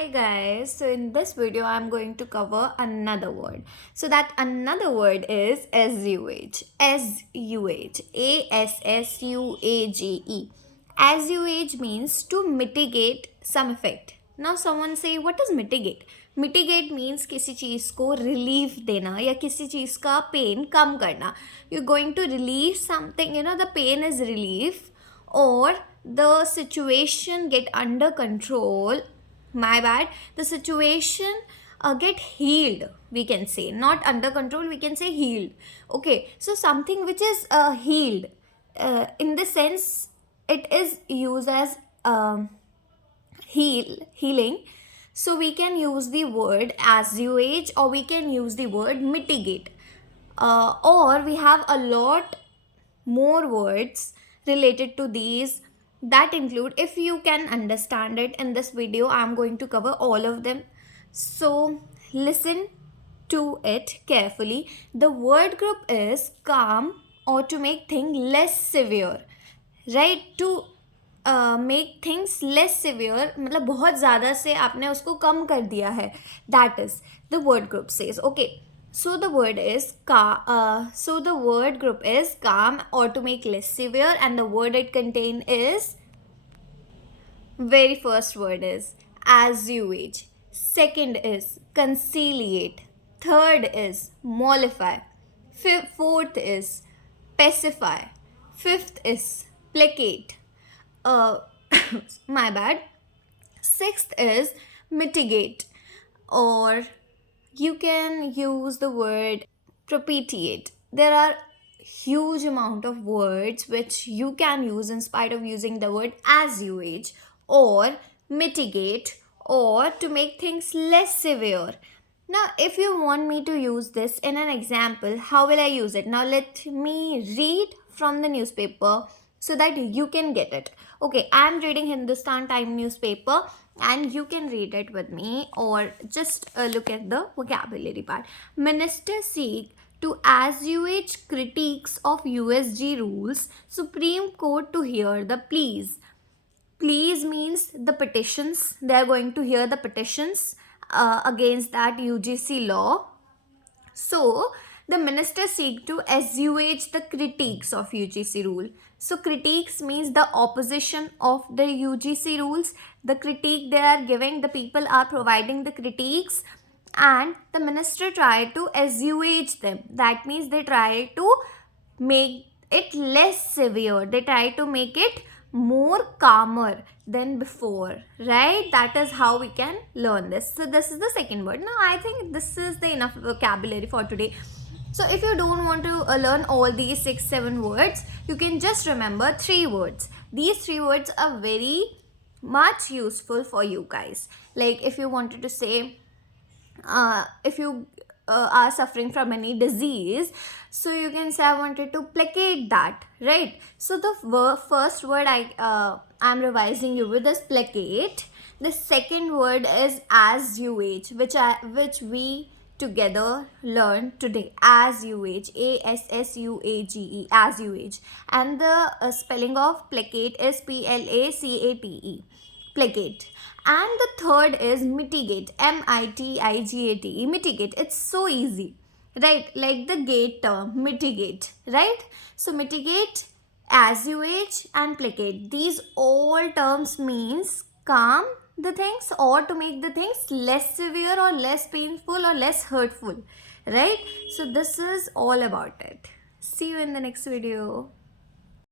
Hi guys, so in this video I'm going to cover another word. So that another word is SUH. SUH. ASSUAGE. SUH means to mitigate some effect. Now someone say what is mitigate? Mitigate means किसी चीज़ को relief देना या किसी चीज़ का pain कम करना. You're going to relieve something, the pain is relief or the situation get under control. My bad, the situation get healed, we can say, not under control, we can say healed. Okay, so something which is healed, in the sense it is used as healing. So we can use the word assuage or we can use the word mitigate, or we have a lot more words related to these that include. If you can understand it in this video, I'm going to cover all of them, so listen to it carefully. The word group is calm or to make things less severe, right? To make things less severe, मतलब बहुत ज़्यादा से आपने उसको कम कर दिया है, that is the word group says. Okay, so the word is so the word group is calm or to make less severe, and the word it contain is, very first word is assuage, second is conciliate, third is mollify, fourth is pacify, fifth is placate, uh, my bad, sixth is mitigate, or you can use the word propitiate. There are huge amount of words which you can use in spite of using the word assuage or mitigate or to make things less severe. Now if you want me to use this in an example, how will I use it? Now let me read from the newspaper so that you can get it. Okay, I am reading Hindustan Time newspaper and you can read it with me, or just look at the vocabulary part. Ministers seek to assuage critiques of USG rules. Supreme Court to hear the pleas. Pleas means the petitions. They are going to hear the petitions against that UGC law. So the ministers seek to assuage the critiques of UGC rule. So critiques means the opposition of the UGC rules. The critique they are giving, the people are providing the critiques, and the minister try to assuage them. That means they try to make it less severe. They try to make it more calmer than before, right? That is how we can learn this. So this is the second word. Now I think this is the enough vocabulary for today. So if you don't want to learn all these 6-7 words, you can just remember 3 words. These 3 words are very much useful for you guys. Like if you wanted to say, if you are suffering from any disease, so you can say I wanted to placate that, right? So the first word I'm revising you with is placate. The second word is assuage, which we together learn today. Assuage, ASSUAGE, assuage, and the spelling of placate is PLACATE, placate. And the third is mitigate, MITIGATE, mitigate. It's so easy, right? Like the gate term, mitigate, right? So mitigate, assuage and placate, these all terms means calm the things or to make the things less severe or less painful or less hurtful, right? So this is all about it. See you in the next video.